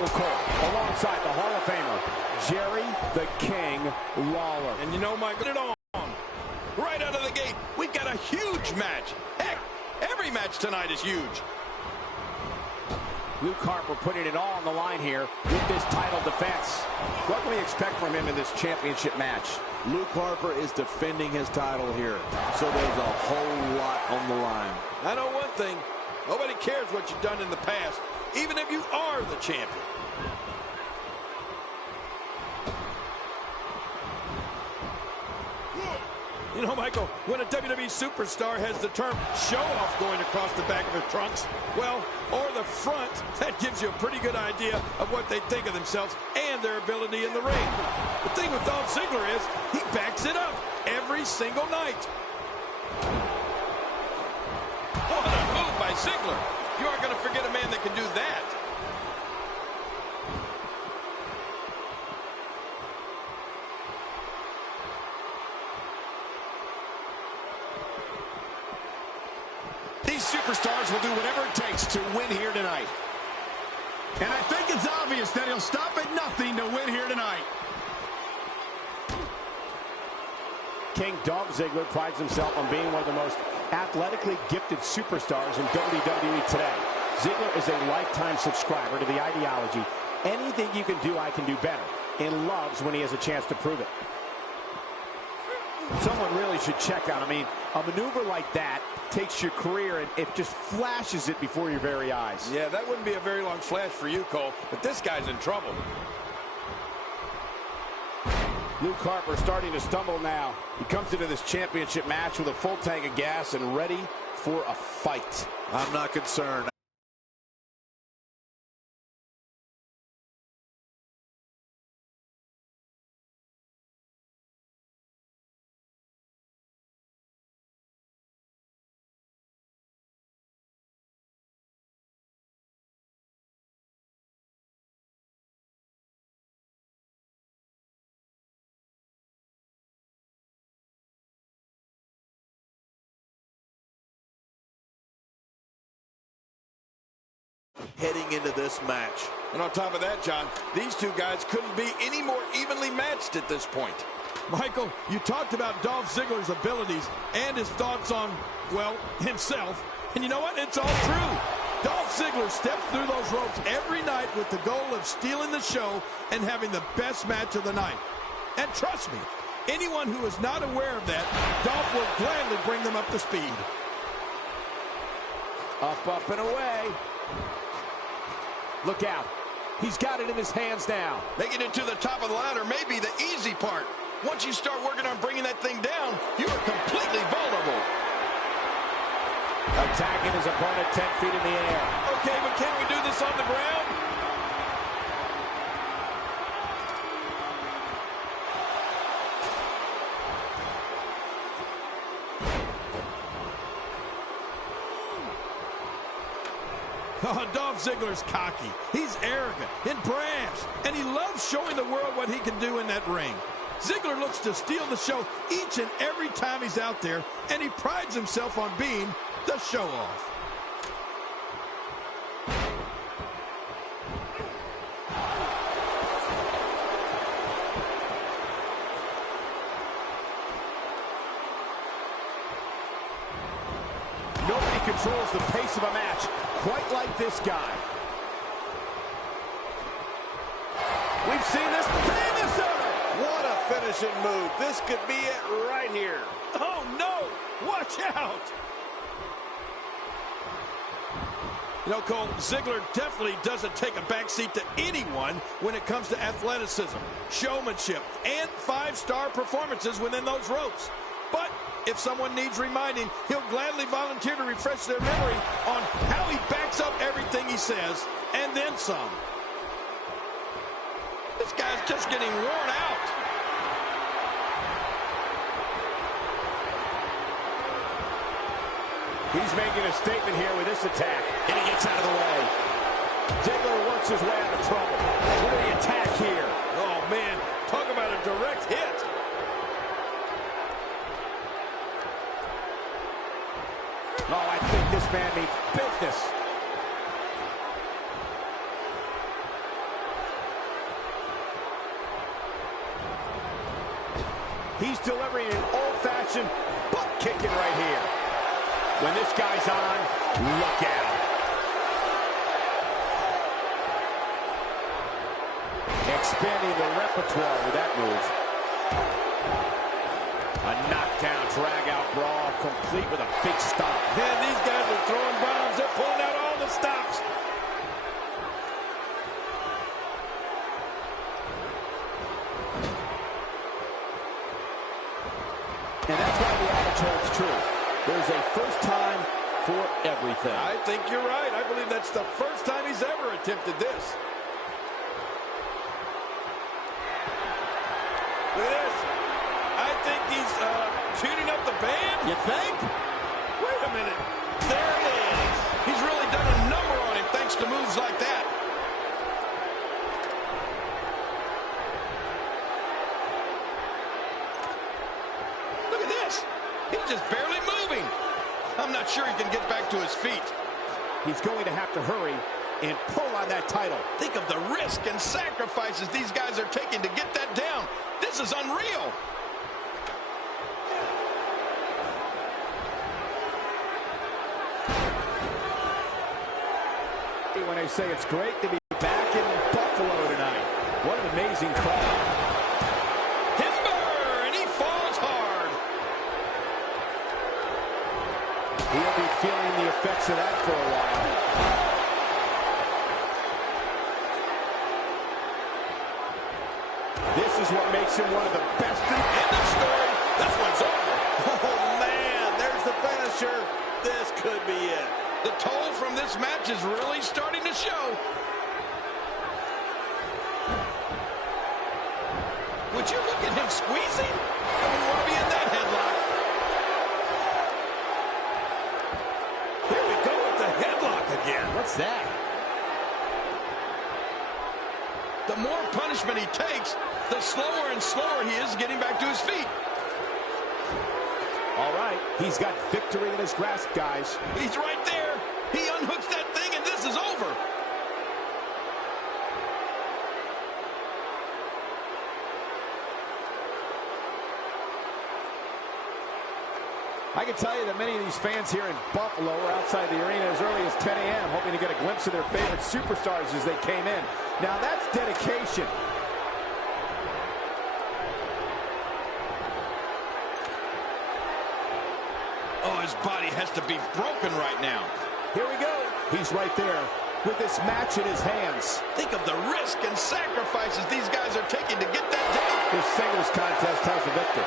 Michael Cole, alongside the Hall of Famer, Jerry the King Lawler. And you know, Michael, it on. Right out of the gate, we've got a huge match. Heck, every match tonight is huge. Luke Harper putting it all on the line here with this title defense. What can we expect from him in this championship match? Luke Harper is defending his title here, so there's a whole lot on the line. I know one thing. Nobody cares what you've done in the past, even if you are the champion. You know, Michael, when a WWE superstar has the term show-off going across the back of their trunks, well, or the front, that gives you a pretty good idea of what they think of themselves and their ability in the ring. The thing with Dolph Ziggler is he backs it up every single night. What a move by Ziggler. You aren't going to forget a man that can do that. These superstars will do whatever it takes to win here tonight. And I think it's obvious that he'll stop at nothing to win here tonight. King Dolph Ziggler prides himself on being one of the most athletically gifted superstars in WWE today. Ziggler is a lifetime subscriber to the ideology, anything you can do, I can do better, and loves when he has a chance to prove it. Someone really should check out. I mean, a maneuver like that takes your career and it just flashes it before your very eyes. Yeah, that wouldn't be a very long flash for you, Cole, but this guy's in trouble. Luke Harper starting to stumble now. He comes into this championship match with a full tank of gas and ready for a fight. I'm not concerned. Heading into this match. And on top of that, John, these two guys couldn't be any more evenly matched at this point. Michael, you talked about Dolph Ziggler's abilities and his thoughts on, well, himself. And you know what? It's all true. Dolph Ziggler steps through those ropes every night with the goal of stealing the show and having the best match of the night. And trust me, anyone who is not aware of that, Dolph will gladly bring them up to speed. Up, up, and away. Look out. He's got it in his hands now. Making it to the top of the ladder may be the easy part. Once you start working on bringing that thing down, you are completely vulnerable. Attacking his opponent 10 feet in the air. Okay, but can we do this on the ground? Oh, Dolph Ziggler's cocky. He's arrogant and brash, and he loves showing the world what he can do in that ring. Ziggler looks to steal the show each and every time he's out there, and he prides himself on being the show-off. Nobody controls the pace of a match quite like this guy. We've seen this famous error. What a finishing move. This could be it right here. Oh, no! Watch out! You know, Cole, Ziggler definitely doesn't take a backseat to anyone when it comes to athleticism, showmanship, and five-star performances within those ropes. But if someone needs reminding, he'll gladly volunteer to refresh their memory on how he backs up everything he says, and then some. This guy's just getting worn out. He's making a statement here with this attack, and he gets out of the way. Ziggler works his way out of trouble. Look at the attack here. Oh, man, talk about a direct hit. Oh, I think this man means business. He's delivering an old-fashioned butt kicking right here. When this guy's on, look out. Expanding the repertoire with that move. A knockdown, drag-out brawl, complete with a big stop. Man, these guys are throwing bombs. They're pulling out all the stops. And that's why the adage holds true. There's a first time for everything. I think you're right. I believe that's the first time he's ever attempted this. Look at this. I think he's tuning up the band. You think? Wait a minute. There it is. He's really done a number on him thanks to moves like that. Look at this. He's just barely moving. I'm not sure he can get back to his feet. He's going to have to hurry and pull on that title. Think of the risk and sacrifices these guys are taking to get that down. This is unreal. When they say it's great to be back in Buffalo tonight. What an amazing crowd. Timber, and he falls hard. He'll be feeling the effects of that for a while. This is what makes him one of the best. End of story. This one's over. Oh, man, there's the finisher. This could be it. The toll from this match is really starting to show. Would you look at him squeezing? I wouldn't want to be in that headlock. Here we go with the headlock again. What's that? The more punishment he takes, the slower and slower he is getting back to his feet. All right, he's got victory in his grasp, guys. He's right there. He unhooks that thing, and this is over. I can tell you that many of these fans here in Buffalo were outside the arena as early as 10 a.m. hoping to get a glimpse of their favorite superstars as they came in. Now that's dedication. Oh, his body has to be broken right now. Here we go. He's right there with this match in his hands. Think of the risk and sacrifices these guys are taking to get that down. This singles contest has the victor.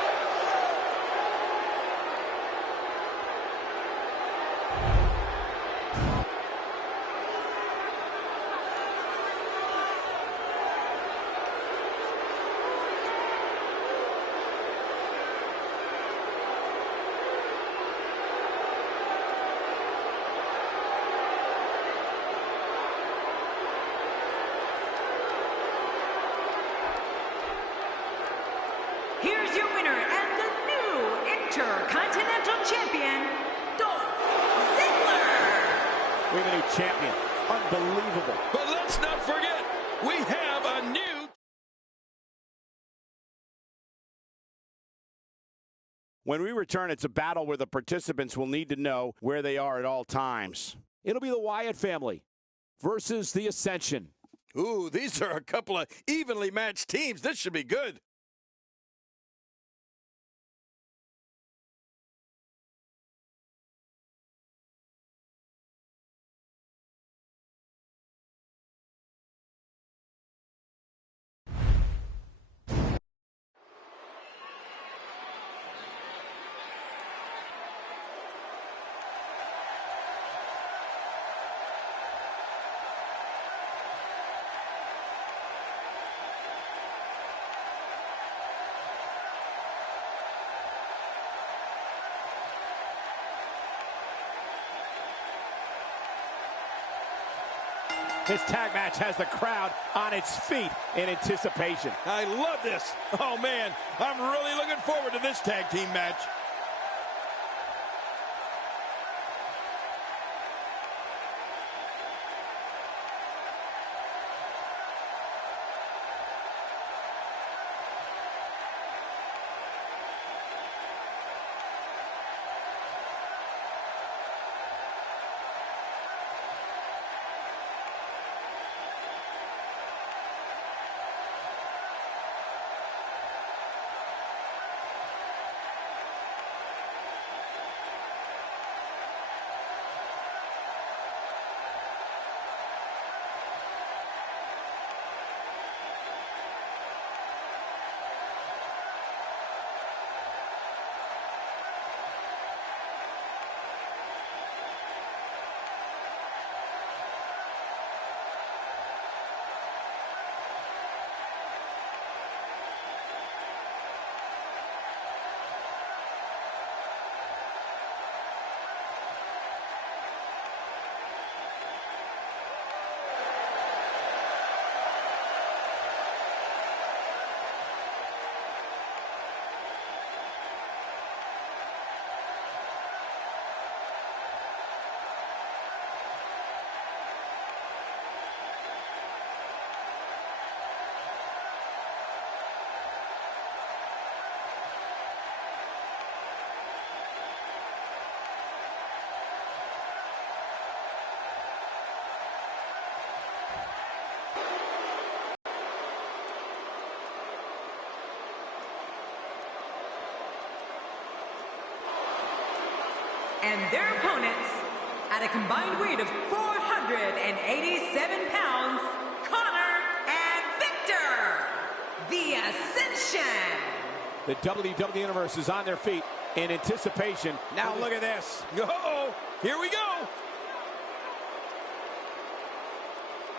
Here's your winner and the new Intercontinental Champion, Dolph Ziggler. We have a new champion. Unbelievable. But let's not forget, we have a new... When we return, it's a battle where the participants will need to know where they are at all times. It'll be the Wyatt family versus the Ascension. Ooh, these are a couple of evenly matched teams. This should be good. This tag match has the crowd on its feet in anticipation. I love this. Oh, man, I'm really looking forward to this tag team match. And their opponents, at a combined weight of 487 pounds, Connor and Victor, the Ascension. The WWE Universe is on their feet in anticipation. Now look at this. Uh-oh, here we go.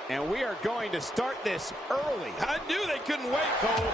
And we are going to start this early. I knew they couldn't wait, Cole.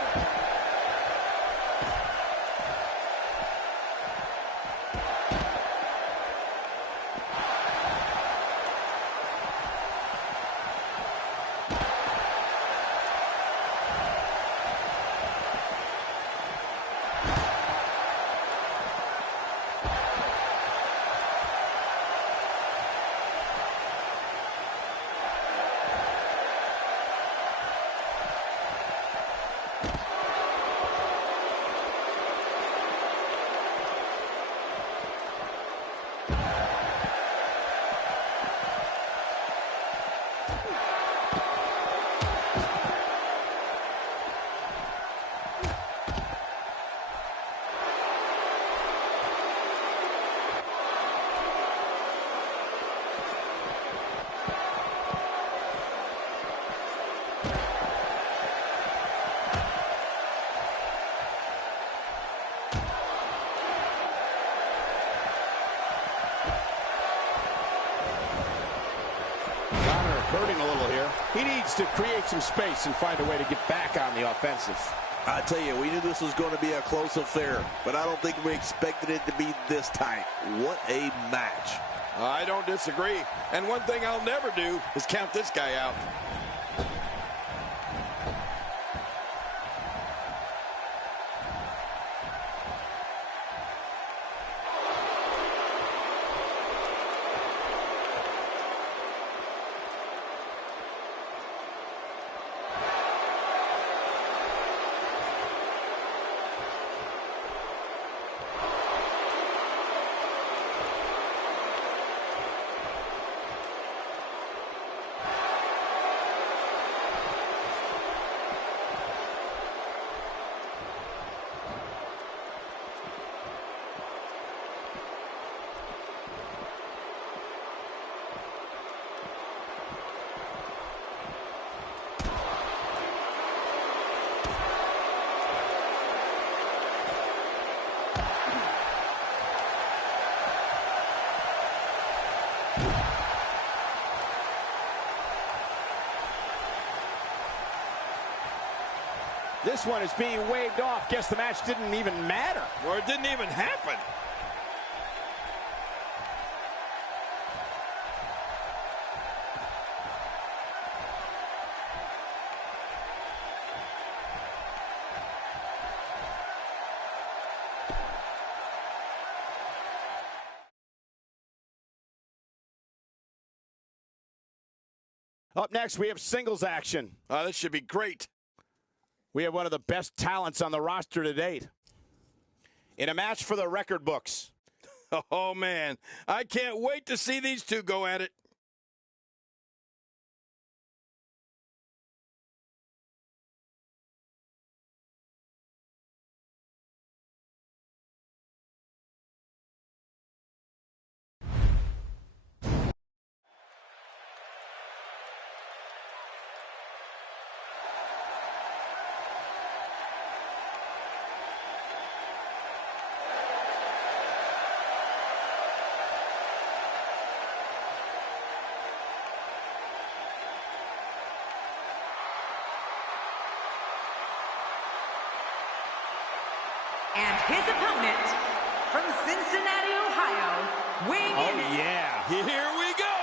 Hurting a little here. He needs to create some space and find a way to get back on the offensive. I tell you, we knew this was going to be a close affair, but I don't think we expected it to be this tight. What a match. I don't disagree. And one thing I'll never do is count this guy out. This one is being waved off. Guess the match didn't even matter. Or it didn't even happen. Up next, we have singles action. This should be great. We have one of the best talents on the roster to date. In a match for the record books. Oh, man. I can't wait to see these two go at it. And his opponent, from Cincinnati, Ohio, weighing in at... yeah. Here we go.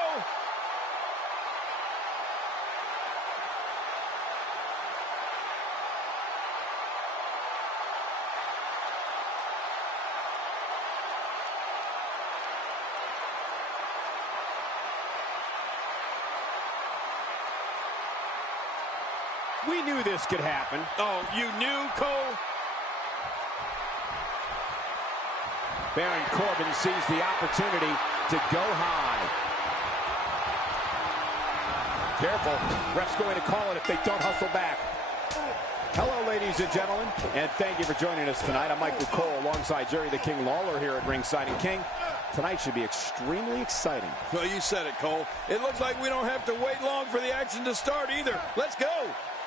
We knew this could happen. Oh, you knew, Cole? Baron Corbin sees the opportunity to go high. Careful. Ref's going to call it if they don't hustle back. Hello, ladies and gentlemen, and thank you for joining us tonight. I'm Michael Cole alongside Jerry the King Lawler here at ringside. And King, Tonight should be extremely exciting. Well, you said it, Cole. It looks like we don't have to wait long for the action to start either. Let's go.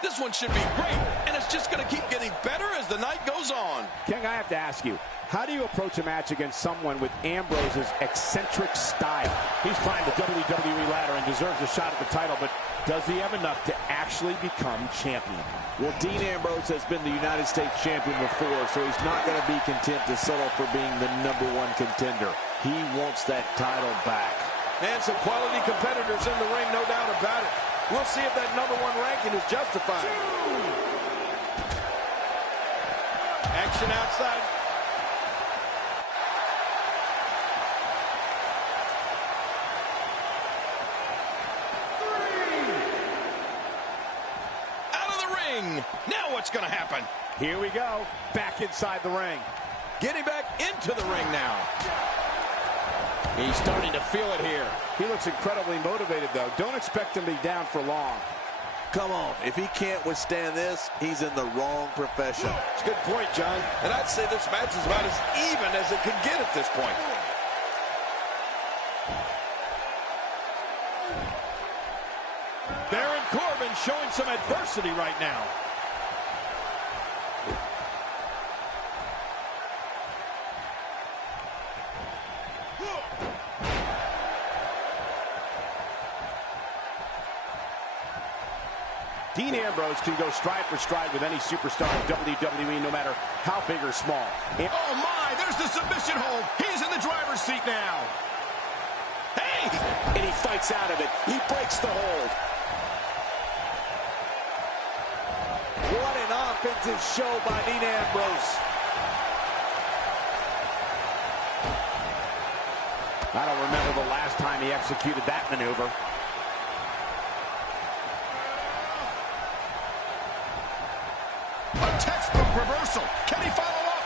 This one should be great, and it's just going to keep getting better as the night goes on. King, I have to ask you, how do you approach a match against someone with Ambrose's eccentric style? He's climbed the WWE ladder and deserves a shot at the title, but does he have enough to actually become champion? Well, Dean Ambrose has been the United States champion before, so he's not going to be content to settle for being the #1 contender. He wants that title back. And some quality competitors in the ring, no doubt about it. We'll see if that #1 ranking is justified. Action outside. Now what's going to happen? Here we go. Back inside the ring. Getting back into the ring now. He's starting to feel it here. He looks incredibly motivated, though. Don't expect him to be down for long. Come on. If he can't withstand this, he's in the wrong profession. It's a good point, John. And I'd say this match is about as even as it could get at this point. Baron Corbin showing some adversity right now. Dean Ambrose can go stride for stride with any superstar in WWE, no matter how big or small. Oh, my! There's the submission hold. He's in the driver's seat now. Hey! And he fights out of it. He breaks the hold. What an offensive show by Dean Ambrose. I don't remember the last time he executed that maneuver. A textbook reversal. Can he follow up?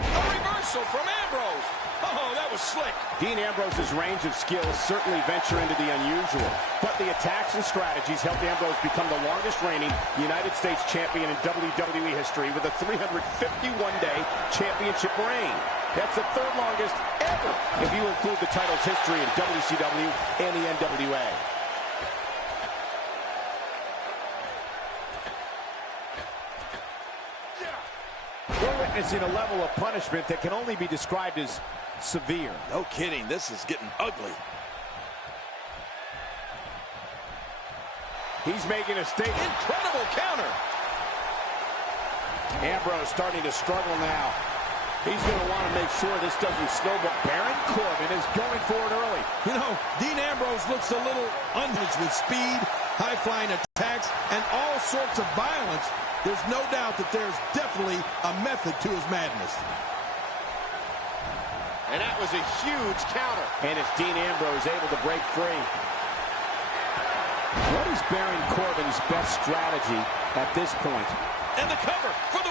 A reversal from Ambrose. Oh, that was slick. Dean Ambrose's range of skills certainly venture into the unusual, but the attacks and strategies helped Ambrose become the longest reigning United States champion in WWE history with a 351-day championship reign. That's the third longest ever if you include the title's history in WCW and the NWA. We're witnessing a level of punishment that can only be described as severe. No kidding. This is getting ugly. He's making a statement. Incredible counter. Ambrose starting to struggle now. He's going to want to make sure this doesn't snowball. Baron Corbin is going for it early. You know, Dean Ambrose looks a little unhinged with speed, high-flying attacks, and all sorts of violence. There's no doubt that there's definitely a method to his madness. And that was a huge counter. And it's Dean Ambrose able to break free. What is Baron Corbin's best strategy at this point? And the cover for